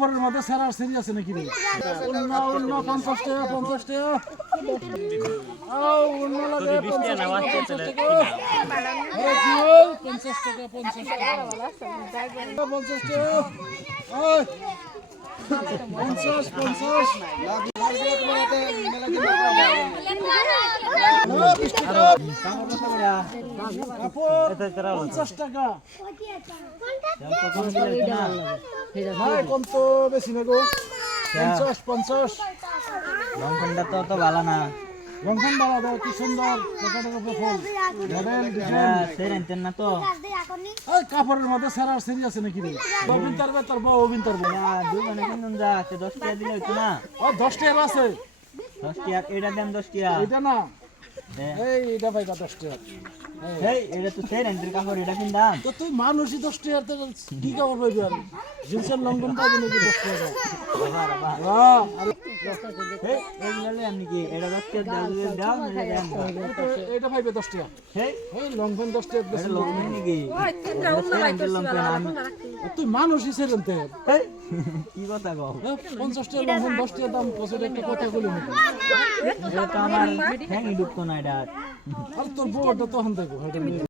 কাপড়ের মধ্যে সেরার সেরি আছে নাকি রে? অন্য অন্য 50 টাকা 50 টাকা। আও অন্য লাগে 50 টাকা 50 টাকা। এই কি হল 50 টাকা 50 টাকা। 50 টাকা। ওই 50 50 50 টাকা। ভাই কম তো বেশি না গো 50 50 লঙ্ঘনটা তো ভালো না। রংখান বাবা দাও কি সুন্দর টাকা টাকা ফুল মডেল ডিজাইন সেই আনতেন না তো। ওই কাপড়ের মধ্যে সেরার সেরি আছে নাকি রে? ববিন তারবে তোর বউ ববিন তারবে না দুজনে কিনুন যা 10 টাকা দিলে হইতো না। ও 10 টাকা আছে 10 টাকা এটা দেন 10 টাকা। এটা না এই এটা ভাইটা 10 টাকা এই এটা তো সেই আনতেন কাপড় এটা কিন দাম। তো তুই মানুষই 10 টাকা তো কি কাপড় পাইবি আর জিন্সের লঙ্ঘন পাবি নাকি 10 টাকা বাহ এই এগুলা লই আপনি কি এটা 10 টাকা দাও না দেন। এটা পাইবে 10 টাকা এই এই লঙ্ঘন 10 টাকা বেশি এটা লঙ্ঘন নাকি? তুই মানুষই সেরেন তে এই কি কথা কও? 50 টাকা লঙ্ঘন 10 টাকা দাম পছন্দ একটা কথা বলি নাকি এটা তো আমার ঠ্যাংই ঢুকতো না এটা। আর তোর বউটা তখন দেখো